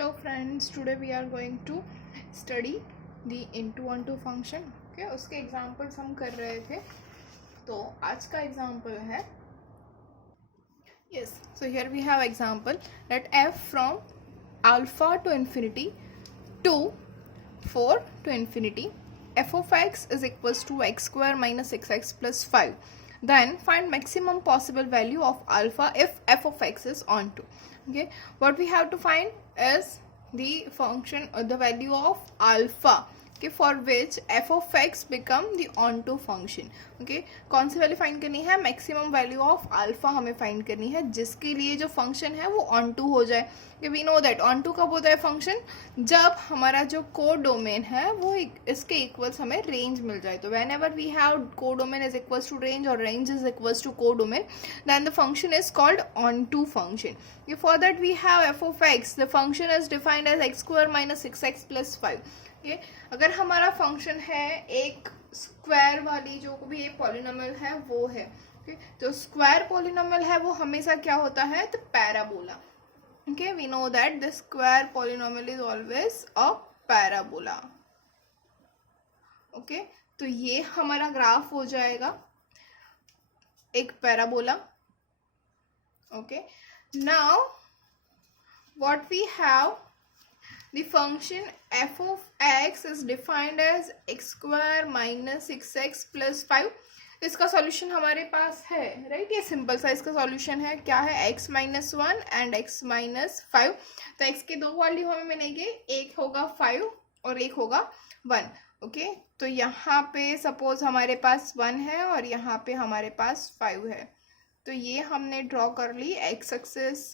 Hello friends, today we are going to study the into onto function. Okay, उसके examples हम कर रहे थे. तो आज का example है, yes, so here we have example that f from alpha to infinity to 4 to infinity f of x is equals to x square minus 6x plus 5. Then find maximum possible value of alpha if f of x is onto. Okay, what we have to find is the function or the value of alpha, okay, for which f of x become the onto function. okay, कौन सी value find करनी है? Maximum value of alpha हमें find करनी है जिसके लिए जो function है वो ऑनटू हो जाए. वी नो दैट ऑनटू कब होता है फंक्शन? जब हमारा जो को डोमेन है वो इसके इक्वल्स हमें रेंज मिल जाए. तो whenever we have codomain is equals to range और range is equals to codomain, then the function is called onto function. For that we have f of x, the function is defined as x square minus 6x plus 5. okay? अगर हमारा function है एक square वाली जो भी एक polynomial है वो है, okay? तो स्क्वायर पॉलिनोमियल है वो हमेशा क्या होता है? तो parabola. okay, we know that the square polynomial is always a parabola. okay, तो ये हमारा ग्राफ हो जाएगा एक parabola. okay, now what we have, the function f of x is defined as x square minus 6x plus 5. इसका solution हमारे पास है, right? ये सिंपल सा इसका सॉल्यूशन है. क्या है? x minus 1 and x minus 5. तो x के दो वैल्यू हमें मिलेंगे, एक होगा 5 और एक होगा 1. ओके, तो यहाँ पे सपोज हमारे पास 1 है और यहाँ पे हमारे पास 5 है. तो ये हमने ड्रॉ कर ली x एक्सिस.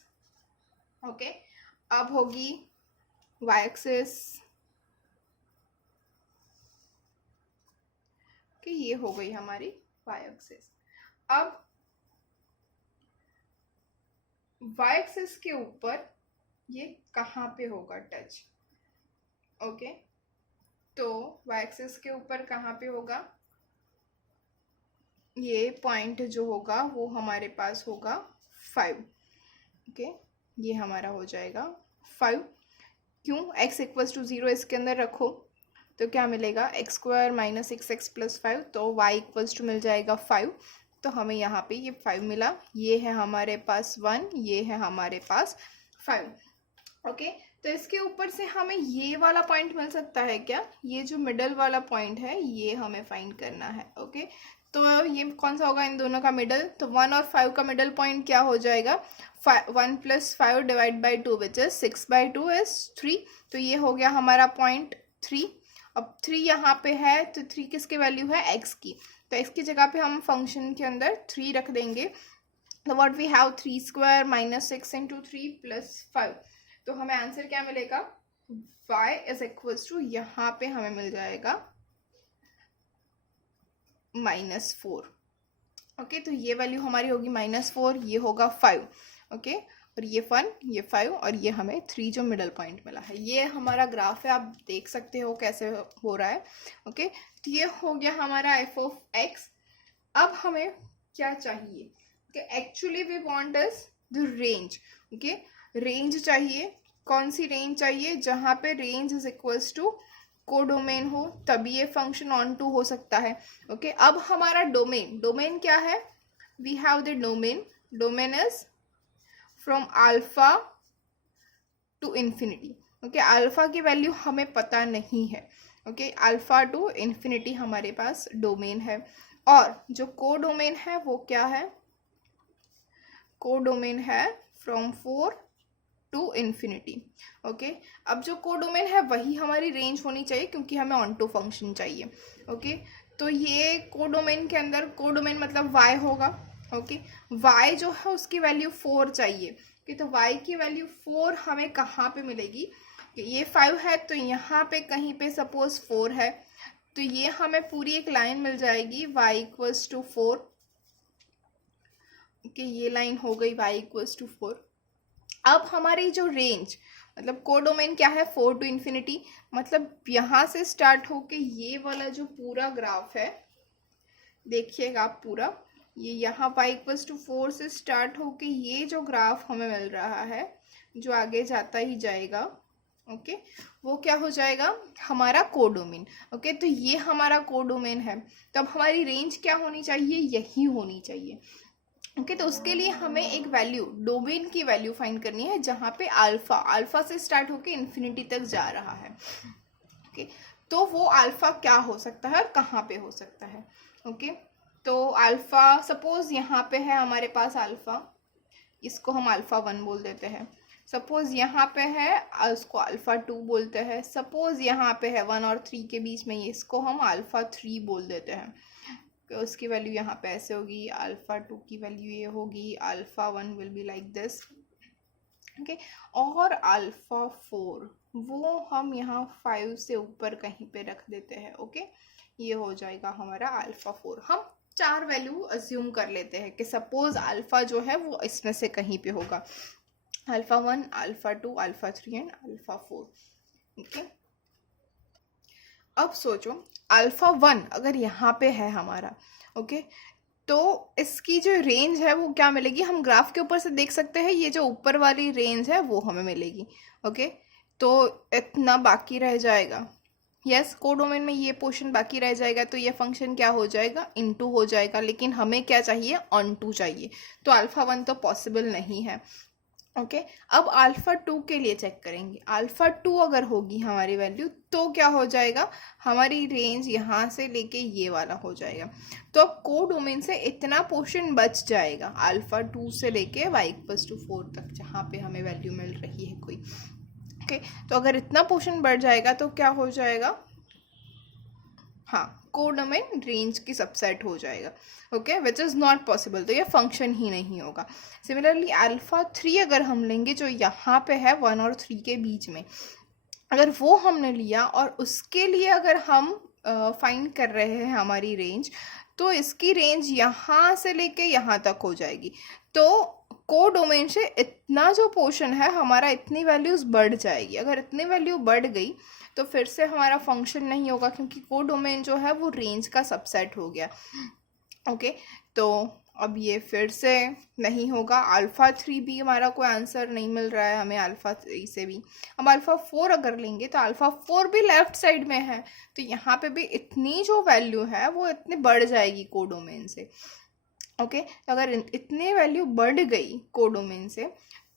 ओके, अब होगी y एक्सिस. ओके, ये हो गई हमारी y एक्सिस. अब y एक्सिस के ऊपर ये कहाँ पे होगा टच? ओके, तो y एक्सिस के ऊपर कहाँ पे होगा? ये पॉइंट जो होगा वो हमारे पास होगा 5. ओके, ये हमारा हो जाएगा 5. क्यों? x इक्वल्स टू 0 इसके अंदर रखो तो क्या मिलेगा? X square minus 6x plus 5. तो y इक्वल्स टू मिल जाएगा 5. तो हमें यहाँ पे ये 5 मिला. ये है हमारे पास 1, ये है हमारे पास 5. ओके, तो इसके ऊपर से हमें ये वाला पॉइंट मिल सकता है क्या? ये जो मिडल वाला पॉइंट है ये हमें फाइंड करना है. ओके, तो ये कौन सा होगा इन दोनों का मिडल? तो 1 और 5 का मिडल पॉइंट क्या हो जाएगा? 1 plus 5 divide by 2 which is 6 by 2 is 3. तो ये हो गया हमारा पॉइंट 3. अब 3 यहाँ पे है तो 3 किसकी वैल्यू है? x की. तो x की जगह पे हम फंक्शन के अंदर 3 रख देंगे. तो what we have 3 square minus 6 into 3 plus 5. तो हमें आंसर क्या मिलेगा? y इज इक्वल्स टू यहाँ पे हमें मिल जाएगा -4. ओके, तो ये वैल्यू हमारी होगी -4, ये होगा 5. ओके, और ये 1, ये 5 और ये हमें 3 जो मिडल पॉइंट मिला है. ये हमारा ग्राफ है, आप देख सकते हो कैसे हो रहा है. ओके, तो ये हो गया हमारा f ऑफ x. अब हमें क्या चाहिए? Actually we want is the range. Okay, range चाहिए. कौन सी रेंज चाहिए? जहाँ पे range is equals to codomain हो तभी ये फंक्शन ऑन टू हो सकता है. ओके, अब हमारा डोमेन क्या है? We have the domain is from alpha to infinity. Okay, alpha की वैल्यू हमें पता नहीं है. ओके, अल्फा टू इन्फिनिटी हमारे पास डोमेन है. और जो को डोमेन है वो क्या है? को डोमेन है फ्रॉम 4 टू इन्फिनिटी. ओके, अब जो को डोमेन है वही हमारी रेंज होनी चाहिए क्योंकि हमें ऑन टू फंक्शन चाहिए. ओके, तो ये को डोमेन के अंदर, को डोमेन मतलब y होगा. ओके, y जो है उसकी वैल्यू 4 चाहिए. ओके, तो y की वैल्यू 4 हमें कहाँ पे मिलेगी? ये 5 है तो यहाँ पे कहीं पे सपोज 4 है. तो ये हमें पूरी एक लाइन मिल जाएगी y इक्वल्स टू 4. ओके, ये लाइन हो गई y इक्वल्स टू 4. अब हमारी जो रेंज मतलब को डोमेन क्या है? 4 टू इन्फिनिटी. मतलब यहाँ से स्टार्ट होके ये वाला जो पूरा ग्राफ है, देखिएगा आप पूरा, ये यहाँ y इक्वल्स टू 4 से स्टार्ट होके ये जो ग्राफ हमें मिल रहा है जो आगे जाता ही जाएगा, ओके वो क्या हो जाएगा, हमारा कोडोमेन। ओके तो ये हमारा कोडोमेन है, तो अब हमारी रेंज क्या होनी चाहिए, यही होनी चाहिए। ओके तो उसके लिए हमें एक वैल्यू, डोमेन की वैल्यू फाइंड करनी है जहाँ पे अल्फा से स्टार्ट होके इन्फिनिटी तक जा रहा है। ओके तो वो अल्फा क्या हो सकता है और कहाँ पे हो सकता है। ओके तो अल्फा सपोज यहाँ पे है हमारे पास अल्फा, इसको हम अल्फा 1 बोल देते हैं। सपोज यहाँ पे है, उसको अल्फा 2 बोलते हैं। सपोज यहाँ पे है 1 और 3 के बीच में, इसको हम अल्फा 3 बोल देते हैं। तो उसकी वैल्यू यहाँ पे ऐसे होगी, अल्फा 2 की वैल्यू ये होगी, alpha 1 will be like this. Okay और अल्फा 4 वो हम यहाँ 5 से ऊपर कहीं पे रख देते हैं। ओके ये हो जाएगा हमारा अल्फा 4। हम 4 वैल्यू अज्यूम कर लेते हैं कि सपोज अल्फा जो है वो इसमें से कहीं पे होगा, alpha 1, alpha 2, alpha 3 and alpha 4। Okay अब सोचो अल्फा 1 अगर यहाँ पे है हमारा, ओके तो इसकी जो रेंज है वो क्या मिलेगी, हम ग्राफ के ऊपर से देख सकते हैं, ये जो ऊपर वाली रेंज है वो हमें मिलेगी। ओके तो इतना बाकी रह जाएगा, यस कोडोमेन में ये पोर्शन बाकी रह जाएगा, तो ये फंक्शन क्या हो जाएगा, इनटू हो जाएगा। लेकिन हमें क्या चाहिए, ऑन टू चाहिए, तो अल्फा 1 तो पॉसिबल नहीं है। ओके अब अल्फा 2 के लिए चेक करेंगे, अल्फा 2 अगर होगी हमारी वैल्यू तो क्या हो जाएगा, हमारी रेंज यहाँ से लेके ये वाला हो जाएगा। तो अब कोडोमेन से इतना पोर्शन बच जाएगा अल्फा 2 से लेके y=4 तक, जहाँ पे हमें वैल्यू मिल रही है कोई। ओके तो अगर इतना पोर्शन बढ़ जाएगा तो क्या हो जाएगा, हाँ कोडोमेन रेंज की सबसेट हो जाएगा। Okay which is not possible, तो ये फंक्शन ही नहीं होगा। सिमिलरली अल्फा 3 अगर हम लेंगे जो यहाँ पे है 1 और 3 के बीच में, अगर वो हमने लिया और उसके लिए अगर हम फाइंड कर रहे हैं हमारी रेंज, तो इसकी रेंज यहाँ से लेके यहाँ तक हो जाएगी। तो कोडोमेन से इतना जो पोर्शन है हमारा, इतनी वैल्यूज बढ़ जाएगी। अगर इतनी वैल्यू बढ़ गई तो फिर से हमारा फंक्शन नहीं होगा, क्योंकि कोडोमेन जो है वो रेंज का सबसेट हो गया। ओके तो अब ये फिर से नहीं होगा, अल्फा 3 भी हमारा कोई आंसर नहीं मिल रहा है हमें अल्फा 3 से भी। अब अल्फा 4 अगर लेंगे तो अल्फा 4 भी लेफ्ट साइड में है, तो यहाँ पे भी इतनी जो वैल्यू है वो इतनी बढ़ जाएगी कोडोमेन से। ओके अगर इतनी वैल्यू बढ़ गई कोडोमेन से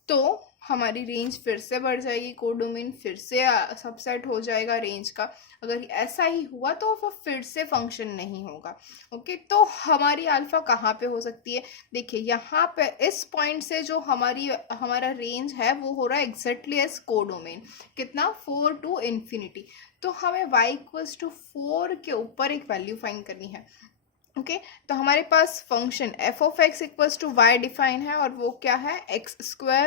तो हमारी रेंज फिर से बढ़ जाएगी, कोडोमेन फिर से सबसेट हो जाएगा रेंज का। अगर ऐसा ही हुआ तो वो फिर से फंक्शन नहीं होगा। ओके तो हमारी अल्फा कहाँ पे हो सकती है, देखिए यहाँ पे इस पॉइंट से जो हमारा रेंज है वो हो रहा है एग्जैक्टली एज कोडोमेन, कितना 4 to infinity। तो हमें y=4 के ऊपर एक वैल्यू फाइंड करनी है। ओके तो हमारे पास फंक्शन f(x=y) डिफाइन है, और वो क्या है, x²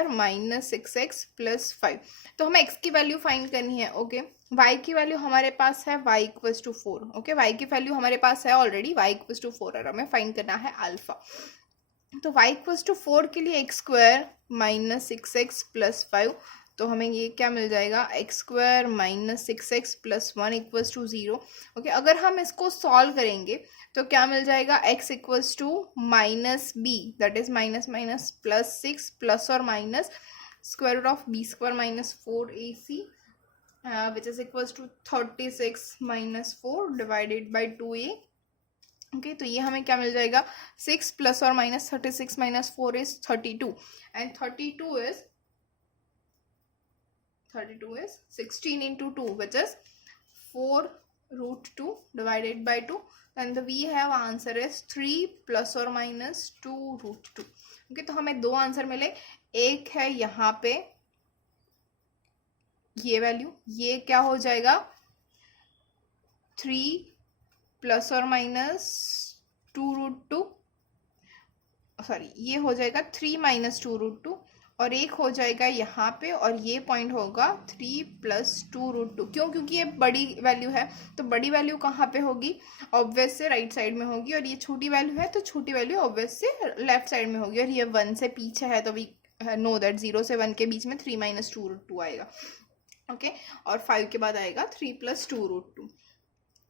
- 6x + 5। तो हमें x की वैल्यू फाइंड करनी है। ओके y की वैल्यू हमारे पास है y=4। ओके y की वैल्यू हमारे पास है ऑलरेडी y=4, और हमें फाइंड करना है अल्फा। तो y=4 के लिए x² - 6x + 5, तो हमें ये क्या मिल जाएगा, x² - 6x + 1 = 0। ओके अगर हम इसको सॉल्व करेंगे तो क्या मिल जाएगा, x = -b, that is -(-+6) ± (b² - 4ac which is equals to 36 - 4 divided by 2a। Okay तो ये हमें क्या मिल जाएगा, 6 ± 36 - 4 is 32, and 32 is 16 into 2, which is 4√2 divided by 2, and we have answer is 3 ± 2√2। Okay तो हमें दो आंसर मिले, एक है यहाँ पे ये वैल्यू, ये क्या हो जाएगा 3 ± 2√2, सॉरी ये हो जाएगा 3 - 2√2, और एक हो जाएगा यहाँ पे, और ये पॉइंट होगा 3 + 2√2। क्यों, क्योंकि ये बड़ी वैल्यू है, तो बड़ी वैल्यू कहाँ पे होगी, ऑब्वियस से राइट साइड में होगी, और ये छोटी वैल्यू है तो छोटी वैल्यू ऑब्वियस से लेफ्ट साइड में होगी, और ये 1 से पीछे है तो वी नो दैट 0 से 1 के बीच में 3 - 2√2 आएगा। ओके और 5 के बाद आएगा 3 + 2√2।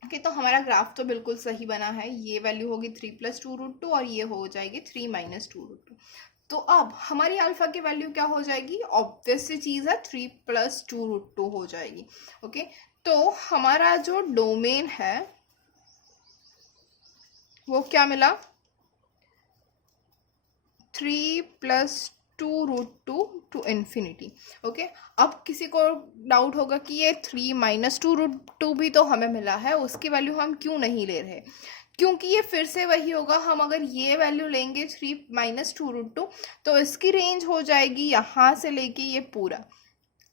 ओके तो हमारा ग्राफ तो बिल्कुल सही बना है, ये वैल्यू होगी 3 + 2√2 और ये हो जाएगी 3 - 2√2। तो अब हमारी अल्फा की वैल्यू क्या हो जाएगी, ऑब्वियस सी चीज है 3 + 2√2 हो जाएगी। ओके, तो हमारा जो डोमेन है वो क्या मिला, 3 + 2√2 टू इन्फिनिटी। ओके, अब किसी को डाउट होगा कि ये 3 - 2√2 भी तो हमें मिला है, उसकी वैल्यू हम क्यों नहीं ले रहे, क्योंकि ये फिर से वही होगा, हम अगर ये वैल्यू लेंगे 3 - 2√2 तो इसकी रेंज हो जाएगी यहाँ से लेके ये पूरा।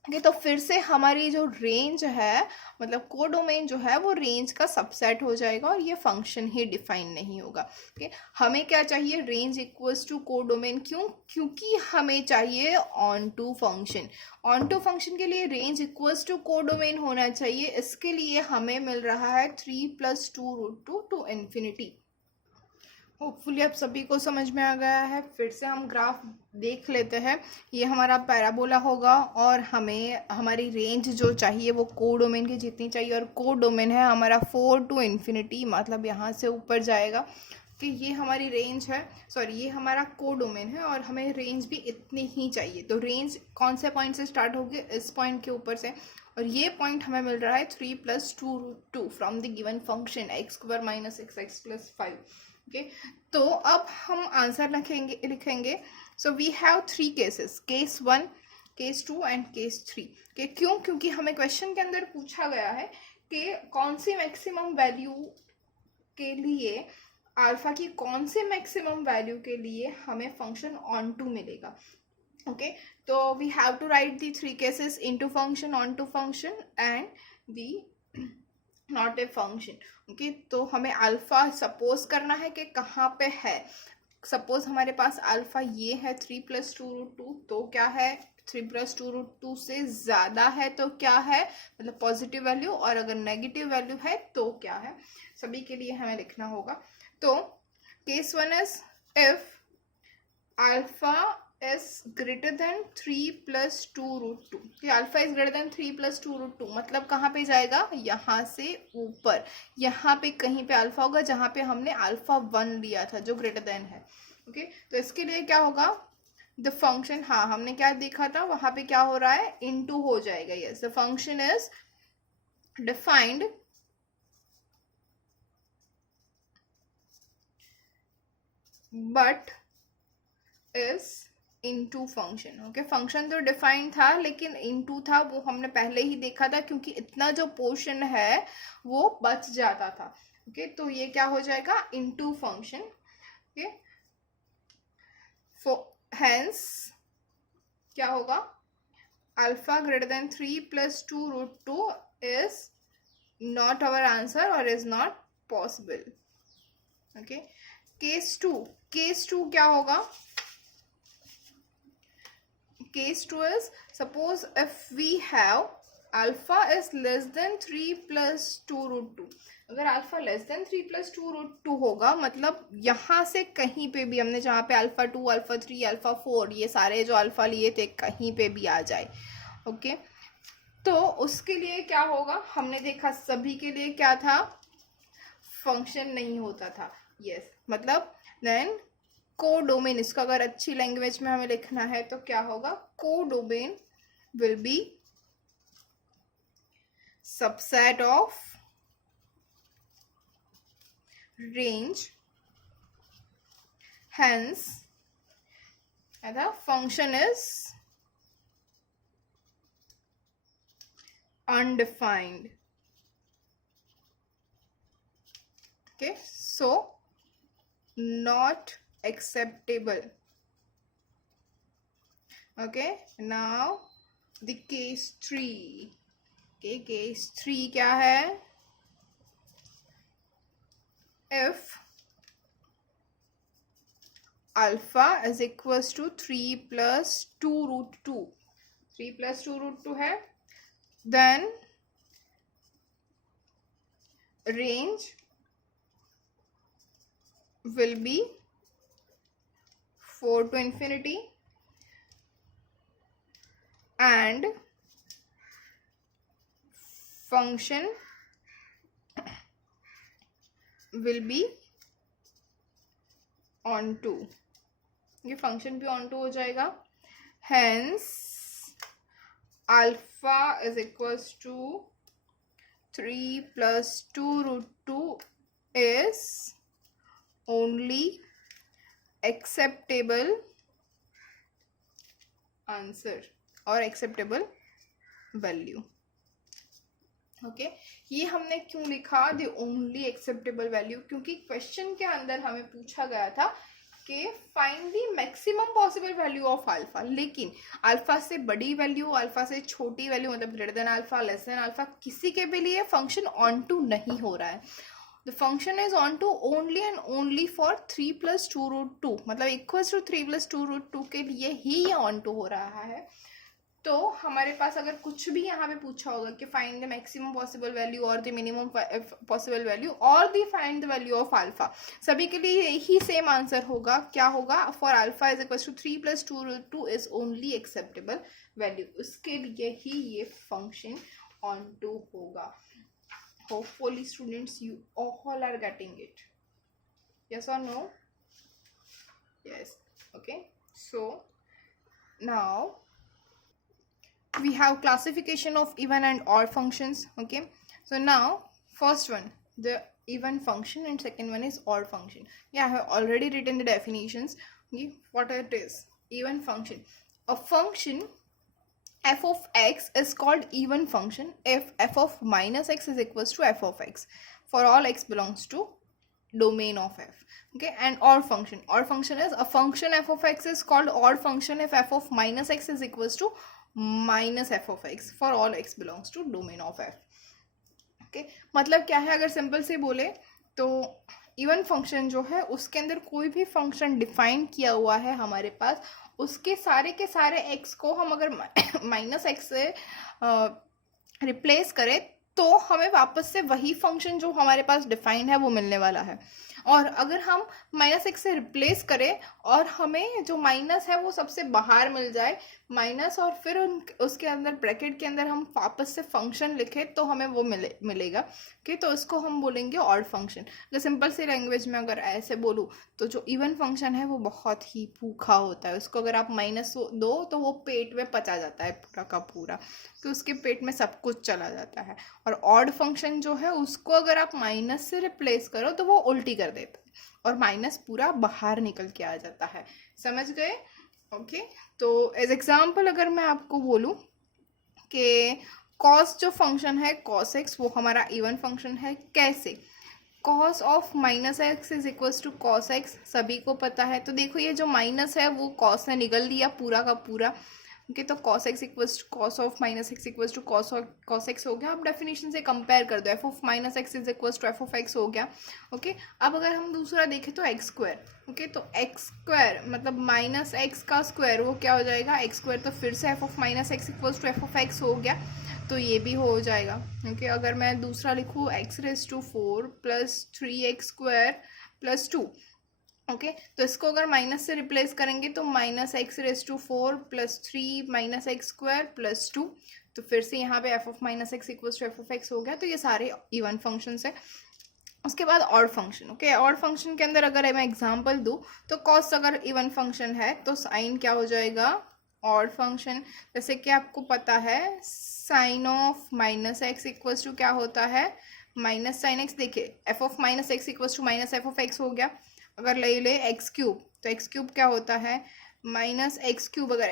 ओके, तो फिर से हमारी जो रेंज है, मतलब कोडोमेन जो है वो रेंज का सबसेट हो जाएगा और ये फंक्शन ही डिफाइन नहीं होगा। ओके, हमें क्या चाहिए, रेंज इक्वल्स टू कोडोमेन, क्योंकि हमें चाहिए onto function. Onto function के लिए रेंज इक्वल्स टू कोडोमेन होना चाहिए, इसके लिए हमें मिल रहा है 3 + 2√2 टू इन्फिनिटी। होपफुली आप सभी को समझ में आ गया है। फिर से हम ग्राफ देख लेते हैं। ये हमारा पैराबोला होगा और हमें हमारी रेंज जो चाहिए वो कोडोमेन की जितनी चाहिए, और कोडोमेन है हमारा 4 टू इन्फिनिटी, मतलब यहाँ से ऊपर जाएगा कि ये हमारी रेंज है, सॉरी ये हमारा कोडोमेन है और हमें रेंज भी इतनी ही चाहिए। तो रेंज कौन से पॉइंट से स्टार्ट होगी, इस पॉइंट के ऊपर से, और ये पॉइंट हमें मिल रहा है 3 + 2√2 from the given function x² - xx + 5। Okay, तो अब हम आंसर लिखेंगे। So we have 3 cases, case 1, case 2 and case 3। के क्यों, क्योंकि हमें क्वेश्चन के अंदर पूछा गया है कि कौन सी मैक्सिमम वैल्यू के लिए, अल्फा की कौन सी मैक्सिमम वैल्यू के लिए हमें फंक्शन ऑन टू मिलेगा। ओके, तो we have to write the 3 cases, into function, onto function and the not a function. Okay, तो हमें अल्फा सपोज करना है कि कहाँ पे है। सपोज हमारे पास अल्फा ये है 3 + 2√2, तो क्या है, 3 + 2√2 से ज़्यादा है तो क्या है, मतलब पॉजिटिव वैल्यू, और अगर नेगेटिव वैल्यू है तो क्या है। सभी के लिए हमें लिखना होगा। तो case 1 is if alpha is greater than 3 + 2√2। कि अल्फा इज ग्रेटर देन 3 + 2√2 मतलब कहाँ पे जाएगा, यहाँ से ऊपर, यहाँ पे कहीं पे अल्फा होगा जहाँ पे हमने अल्फा 1 लिया था जो ग्रेटर देन है। ओके, तो इसके लिए क्या होगा, द फंक्शन, हाँ हमने क्या देखा था वहाँ पे क्या हो रहा है, इनटू हो जाएगा। Yes, the function is defined but is into function. Okay, function तो डिफाइन था लेकिन इनटू था, वो हमने पहले ही देखा था, क्योंकि इतना जो पोर्शन है वो बच जाता था। ओके, तो ये क्या हो जाएगा, इनटू फंक्शन। ओके, हेंस क्या होगा, alpha greater than 3 + 2√2 is not our answer और is not possible. Okay, case 2, case 2 क्या होगा, case 2 is suppose if we have alpha is less than 3 + 2√2। अगर अल्फा लेस देन 3 + 2√2 होगा, मतलब यहाँ से कहीं पे भी हमने, जहाँ पे अल्फा 2, अल्फा 3, अल्फा 4, ये सारे जो अल्फा लिए थे कहीं पे भी आ जाए। ओके, तो उसके लिए क्या होगा, हमने देखा सभी के लिए क्या था, फंक्शन नहीं होता था। यस, मतलब देन कोडोमेन, इसका अगर अच्छी लैंग्वेज में हमें लिखना है तो क्या होगा, codomain will be subset of range, hence the function is undefined। okay, so not acceptable। okay, now the case 3। okay, case 3 क्या है, if alpha is equals to 3 + 2√2, 3 + 2√2 है, then range will be 4 to infinity and function will be on 2। ये function भी on to हो जाएगा. Hence alpha is equals to 3 + 2√2 is only acceptable answer or acceptable value. Okay, ये हमने क्यों लिखा the only acceptable value? क्योंकि question के अंदर हमें पूछा गया था कि find the maximum possible value of alpha, लेकिन अल्फा से बड़ी वैल्यू, अल्फा से छोटी वैल्यू, मतलब greater than alpha, less than alpha, किसी के भी लिए फंक्शन ऑन टू नहीं हो रहा है. The function is onto only and only for 3 + 2√2, मतलब इक्वल्स टू 3 + 2√2 के लिए ही ये ऑन टू हो रहा है. तो हमारे पास अगर कुछ भी यहाँ पे पूछा होगा कि find the maximum possible value or the minimum possible value or the find the value of alpha, सभी के लिए यही सेम आंसर होगा. क्या होगा? For alpha is equal to 3 + 2√2 is only acceptable value. उसके लिए ही ये फंक्शन ऑन टू होगा. Hopefully students, you all are getting it. Yes or no? Yes. Okay, so now we have classification of even and odd functions. Okay, so now first one, the even function, and second one is odd function. Yeah, I have already written the definitions. Okay, what it is? Even function, a function f of x is called even function if f of minus x is equals to f of x for all x belongs to domain of f. Okay, and odd function is a function f of x is called odd function if f of minus x is equals to minus f of x for all x belongs to domain of f. Okay, मतलब क्या है? अगर simple से बोले तो even function जो है उसके अंदर कोई भी फंक्शन डिफाइन किया हुआ है हमारे पास, उसके सारे के सारे x को हम अगर माइनस एक्स से रिप्लेस करें तो हमें वापस से वही फंक्शन जो हमारे पास डिफाइंड है वो मिलने वाला है. और अगर हम माइनस एक्स से रिप्लेस करें और हमें जो माइनस है वो सबसे बाहर मिल जाए माइनस, और फिर उसके अंदर ब्रैकेट के अंदर हम वापस से फंक्शन लिखें तो हमें वो मिलेगा. ओके, तो इसको हम बोलेंगे ऑड फंक्शन. अगर सिंपल सी लैंग्वेज में अगर ऐसे बोलूँ तो जो इवन फंक्शन है वो बहुत ही भूखा होता है. उसको अगर आप माइनस दो तो वो पेट में पचा जाता है पूरा का पूरा, कि उसके पेट में सब कुछ चला जाता है. और ऑड फंक्शन जो है उसको अगर आप माइनस से रिप्लेस करो तो वो उल्टी कर देता है और माइनस पूरा बाहर निकल के आ जाता है. समझ गए? ओके, तो एज एग्जाम्पल अगर मैं आपको बोलूँ कि कॉस जो फंक्शन है कॉस एक्स वो हमारा इवन फंक्शन है. कैसे? Cos of minus x is equals to cos x, सभी को पता है. तो देखो ये जो माइनस है वो कॉस ने निकल लिया पूरा का पूरा. ओके, तो cos x equals to cos of minus x equals to cos x हो गया. आप डेफिनेशन से कंपेयर कर दो, f of minus x is equals to f of x हो गया. ओके, अब अगर हम दूसरा देखें तो एक्स स्क्वायर. ओके, तो एक्स स्क्वायर मतलब माइनस एक्स का स्क्वायर वो क्या हो जाएगा? X square. तो फिर से f of minus x equals to f of x हो गया, तो ये भी हो जाएगा. ओके, अगर मैं दूसरा लिखूँ x⁴ + 3x² + 2. ओके, तो इसको अगर माइनस से रिप्लेस करेंगे तो -x⁴ + 3 - x² + 2. तो फिर से यहाँ पे f of minus x equals to f of x हो गया. तो ये सारे इवन फंक्शंस है. उसके बाद odd function. Okay, odd function के अंदर अगर मैं एग्जांपल दूँ तो कॉस अगर इवन फंक्शन है तो साइन क्या हो जाएगा? Odd function. जैसे कि आपको पता है sine of minus x equals to क्या होता है? Minus sine X. देखिए F of minus x equals to minus F of x हो गया. अगर ले x³ तो x³ क्या होता है? -x³. अगर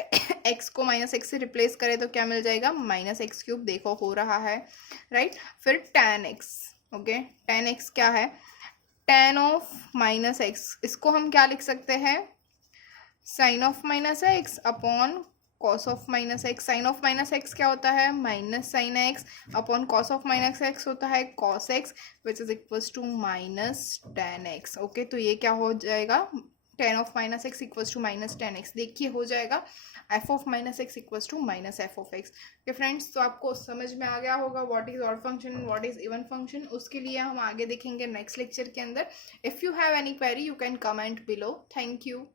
x को -x से रिप्लेस करें तो क्या मिल जाएगा? -x³. देखो हो रहा है, राइट. फिर tan x. Okay, tan x क्या है? tan of minus x. इसको हम क्या लिख सकते हैं? Sine of minus x upon cos of minus x. Sine of minus x क्या होता है? Minus sine x upon cos of minus x होता है cos x, which is equals to minus tan x. Okay, तो ये क्या हो जाएगा? Tan of minus x equals to minus tan x. देखिए हो जाएगा f of minus x equals to minus F of x. Okay friends, तो आपको समझ में आ गया होगा what is odd function, what is even function. उसके लिए हम आगे देखेंगे नेक्स्ट लेक्चर के अंदर. If you have any query you can comment below. Thank you.